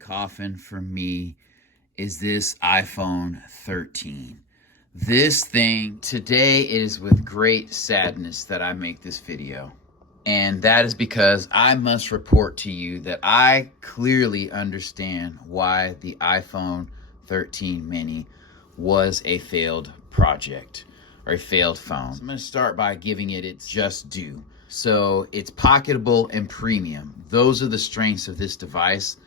coffin for me is this iPhone 13. This thing, today it is with great sadness that I make this video. And that is because I must report to you that I clearly understand why the iPhone 13 mini was a failed project or a failed phone. So I'm going to start by giving it its just due. So it's pocketable and premium. Those are the strengths of this device.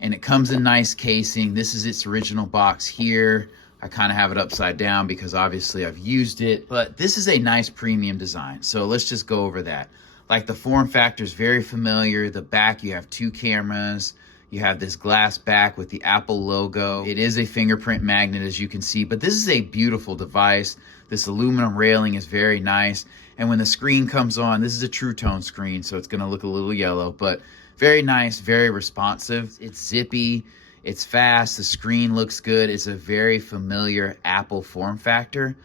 And it comes in nice casing. This is its original box here. I kind of have it upside down because obviously I've used it, but this is a nice premium design. So let's just go over that. Like, the form factor is very familiar. The back, you have two cameras. You have this glass back with the Apple logo. It is a fingerprint magnet, as you can see, but this is a beautiful device. This aluminum railing is very nice. And when the screen comes on, this is a True Tone screen, so it's gonna look a little yellow, but very nice, very responsive. It's zippy, it's fast, the screen looks good. It's a very familiar Apple form factor.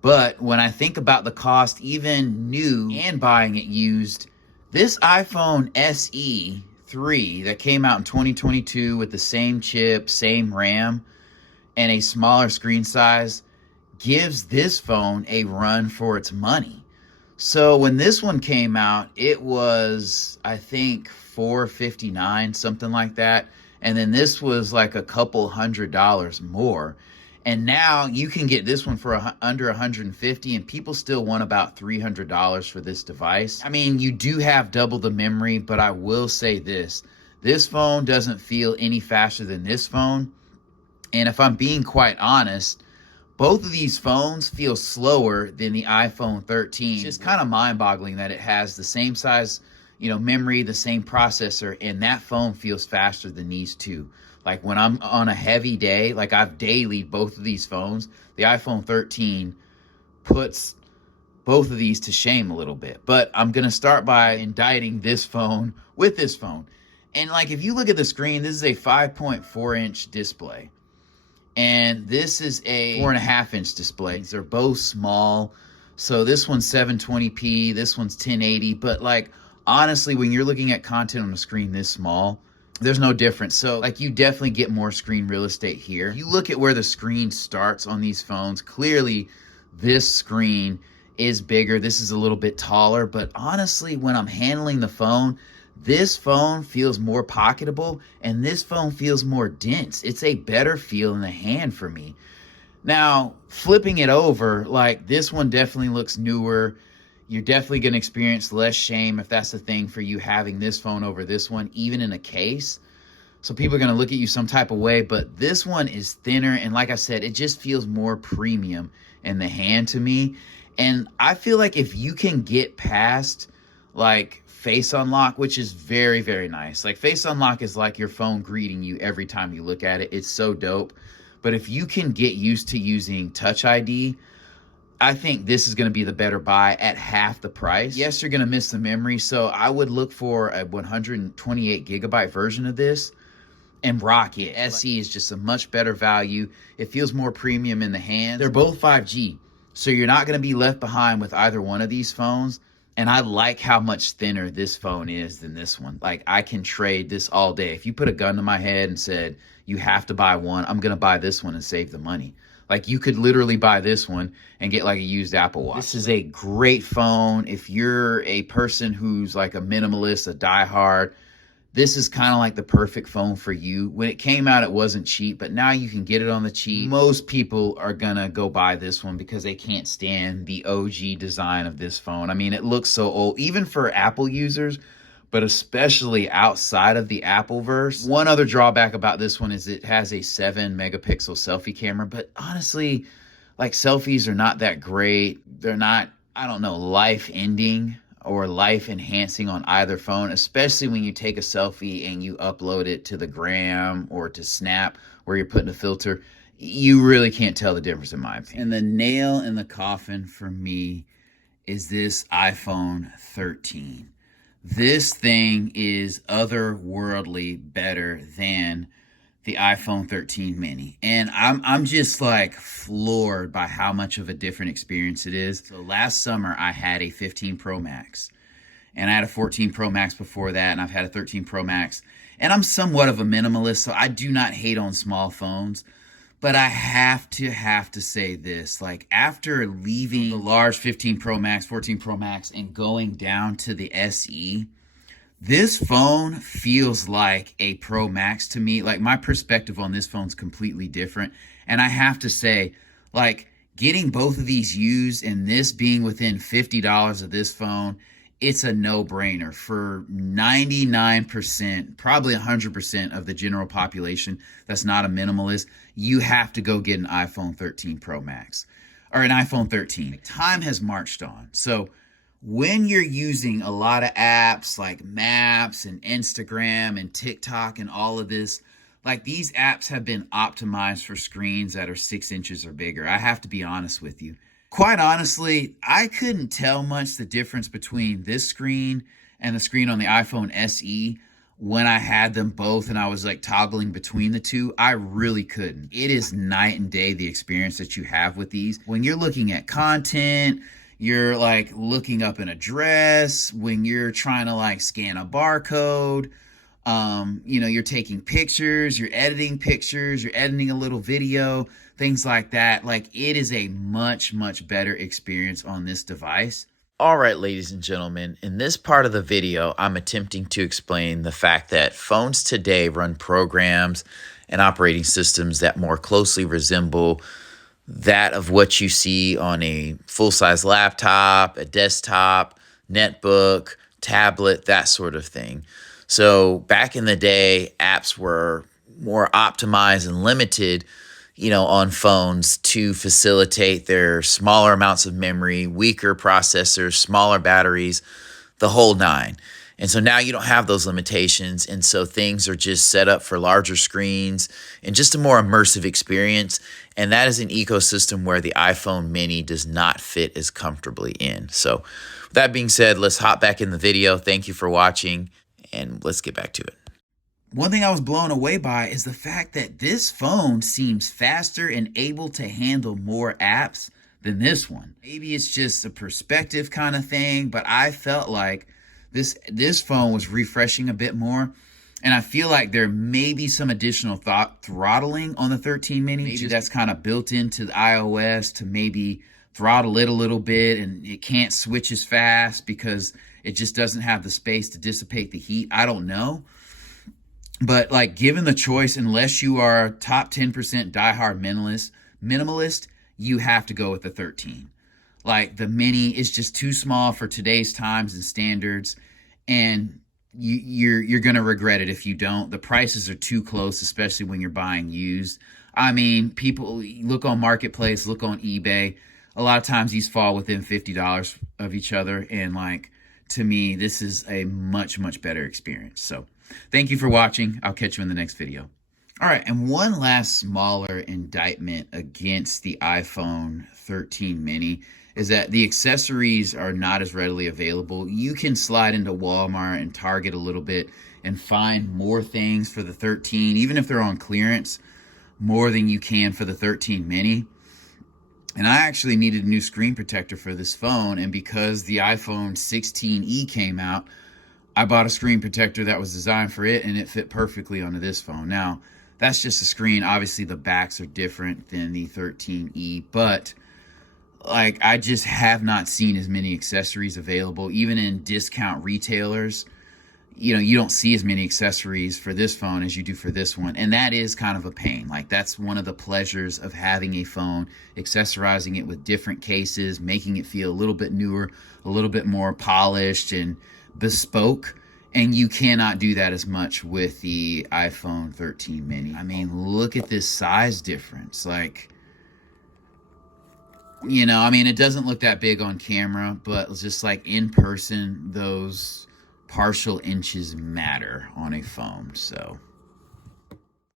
But when I think about the cost, even new and buying it used, this iPhone SE 3 that came out in 2022 with the same chip, same RAM, and a smaller screen size gives this phone a run for its money. So when this one came out, it was, I think, $459, something like that. And then this was like a couple $100 more. And now you can get this one for under $150, and people still want about $300 for this device. I mean, you do have double the memory, but I will say this. This phone doesn't feel any faster than this phone. And if I'm being quite honest, both of these phones feel slower than the iPhone 13. It's just kind of mind-boggling that it has the same size, memory, the same processor, and that phone feels faster than these two. Like, when I'm on a heavy day, like I've dailied both of these phones, the iPhone 13 puts both of these to shame a little bit. But I'm going to start by indicting this phone with this phone. And like, if you look at the screen, this is a 5.4-inch display. And this is a 4.5-inch display. They're both small. So this one's 720p, this one's 1080. But like, honestly, when you're looking at content on a screen this small, there's no difference. So like, you definitely get more screen real estate here. You look at where the screen starts on these phones, clearly this screen is bigger. This is a little bit taller, but honestly, when I'm handling the phone, this phone feels more pocketable and this phone feels more dense. It's a better feel in the hand for me. Now, flipping it over, like, this one definitely looks newer. You're definitely going to experience less shame if that's the thing for you, having this phone over this one, even in a case. So people are going to look at you some type of way, but this one is thinner. And like I said, it just feels more premium in the hand to me. And I feel like if you can get past like face unlock, which is very, very nice. Like, face unlock is like your phone greeting you every time you look at it. It's so dope. But if you can get used to using Touch ID, I think this is going to be the better buy at half the price. Yes, you're going to miss the memory, so I would look for a 128 gigabyte version of this and rock it. SE is just a much better value. It feels more premium in the hand. They're both 5G, so you're not going to be left behind with either one of these phones. And I like how much thinner this phone is than this one. Like, I can trade this all day. If you put a gun to my head and said, you have to buy one, I'm going to buy this one and save the money. Like, you could literally buy this one and get like a used Apple Watch. This is a great phone. If you're a person who's like a minimalist, a diehard, this is kind of like the perfect phone for you. When it came out, it wasn't cheap, but now you can get it on the cheap. Most people are gonna go buy this one because they can't stand the OG design of this phone. I mean, it looks so old, even for Apple users, but especially outside of the Appleverse. One other drawback about this one is it has a 7-megapixel selfie camera, but honestly, like, selfies are not that great. They're not, I don't know, life-ending or life-enhancing on either phone, especially when you take a selfie and you upload it to the gram or to Snap where you're putting a filter. You really can't tell the difference, in my opinion. And the nail in the coffin for me is this iPhone 13. This thing is otherworldly better than the iPhone 13 mini. And I'm just like floored by how much of a different experience it is. So last summer I had a 15 Pro Max and I had a 14 Pro Max before that, and I've had a 13 Pro Max. And I'm somewhat of a minimalist, so I do not hate on small phones. But I have to say this, like after leaving the large 15 Pro Max, 14 Pro Max, and going down to the SE, this phone feels like a Pro Max to me. Like my perspective on this phone's completely different. And I have to say, like getting both of these used and this being within $50 of this phone, it's a no-brainer for 99%, probably 100% of the general population that's not a minimalist. You have to go get an iPhone 13 Pro Max or an iPhone 13. Time has marched on. So when you're using a lot of apps like Maps and Instagram and TikTok and all of this, like these apps have been optimized for screens that are 6 inches or bigger. I have to be honest with you. Quite honestly, I couldn't tell much the difference between this screen and the screen on the iPhone SE when I had them both and I was like toggling between the two. I really couldn't. It is night and day the experience that you have with these. When you're looking at content, you're like looking up an address, when you're trying to like scan a barcode, you're taking pictures, you're editing a little video, things like that. Like it is a much, much better experience on this device. All right, ladies and gentlemen, in this part of the video, I'm attempting to explain the fact that phones today run programs and operating systems that more closely resemble that of what you see on a full-size laptop, a desktop, netbook, tablet, that sort of thing. So back in the day, apps were more optimized and limited, on phones to facilitate their smaller amounts of memory, weaker processors, smaller batteries, the whole nine. And so now you don't have those limitations. And so things are just set up for larger screens and just a more immersive experience. And that is an ecosystem where the iPhone mini does not fit as comfortably in. So with that being said, let's hop back in the video. Thank you for watching and let's get back to it. One thing I was blown away by is the fact that this phone seems faster and able to handle more apps than this one. Maybe it's just a perspective kind of thing, but I felt like this phone was refreshing a bit more. And I feel like there may be some additional throttling on the 13 mini. Maybe that's kind of built into the iOS to maybe throttle it a little bit, and it can't switch as fast because it just doesn't have the space to dissipate the heat. I don't know. But like given the choice, unless you are a top 10% diehard minimalist, you have to go with the 13. Like the mini is just too small for today's times and standards, and you're gonna regret it if you don't. The prices are too close, especially when you're buying used. I mean, people look on Marketplace, look on eBay. A lot of times these fall within $50 of each other, and like to me, this is a much, much better experience. So thank you for watching. I'll catch you in the next video. All right, and one last smaller indictment against the iPhone 13 mini is that the accessories are not as readily available. You can slide into Walmart and Target a little bit and find more things for the 13, even if they're on clearance, more than you can for the 13 mini. And I actually needed a new screen protector for this phone, and because the iPhone 16e came out, I bought a screen protector that was designed for it, and it fit perfectly onto this phone. Now, that's just a screen. Obviously, the backs are different than the 13e, but like I just have not seen as many accessories available. Even in discount retailers, you don't see as many accessories for this phone as you do for this one. And that is kind of a pain. Like that's one of the pleasures of having a phone, accessorizing it with different cases, making it feel a little bit newer, a little bit more polished and bespoke. And you cannot do that as much with the iPhone 13 mini. I mean, look at this size difference. Like, it doesn't look that big on camera, but just like in person, those partial inches matter on a phone. So